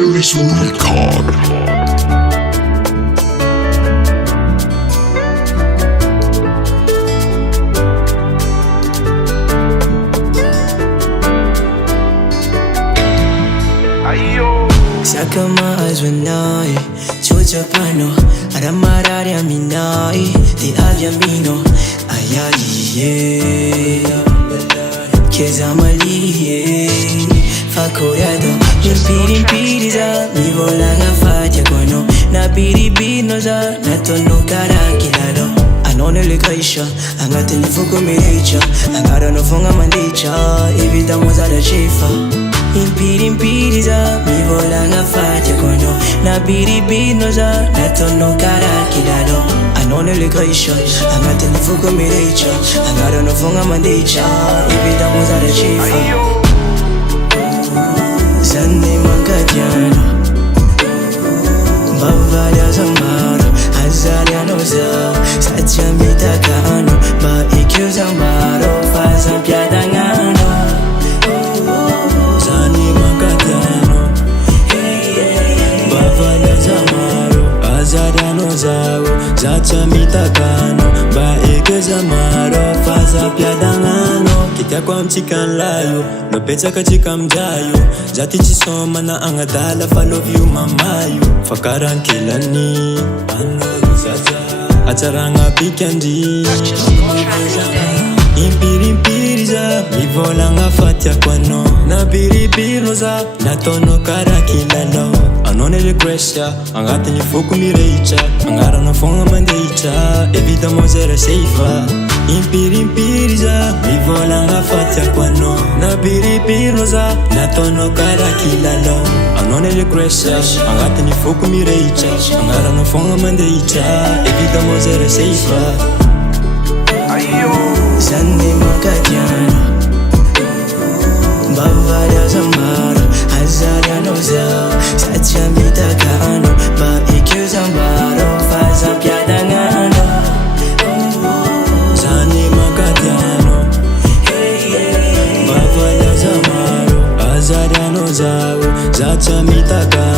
Paris Record. Saka maazwanai Chucha pano Aramarari aminai Di aviamino Ayaliye Keza maliye Fakoyado Impiri za Nivola ngafatia kwano Na biribino za Natono karakilado Anone lekaisha Angate nifuko mirecha Angara nofunga mandicha Evita mwazada chifa Impiri za Nivola ngafatia kwano Na biribino za Natono karakilado Anone lekaisha Angate nifuko mirecha Angara nofunga mandicha Evita mwazada chifa Sani Mankadiano Bavaria Zamaro Azariano Zao Satya Mitakano Ba Ikyu Zamaro Faza Piadangano Sani Mankadiano Bavaria Zamaro Azariano Zao Satya Mitakano Ba Ikyu Zamaro Faza Piadangano Kitia kwa mchikan layo No pecha kachika mjayo Jati chisoma na angadala Follow you mamayo Fakaran kilani Ano guzaza Acharanga pikandi Impiri za Mivola ngafatia kwano Na biribiro za Natono karakilalo Anone regresha Angate nifuku mireicha Angara nafonga mandeicha Evita mozera seifa Impiri za Mivola ngafatia kwano Na biribiro za Natono karakilalo Anone regresha Angate nifuku mireicha Angara nafonga mandeicha Evita mozera seifa Sani Mankadiano Bavaria Zamaro Azariano Zao Satya Mitakano Ba Ikyu Zamaro Faza Piadangano Sani Mankadiano Bavaria Zamaro Azariano Zao Satya Mitakano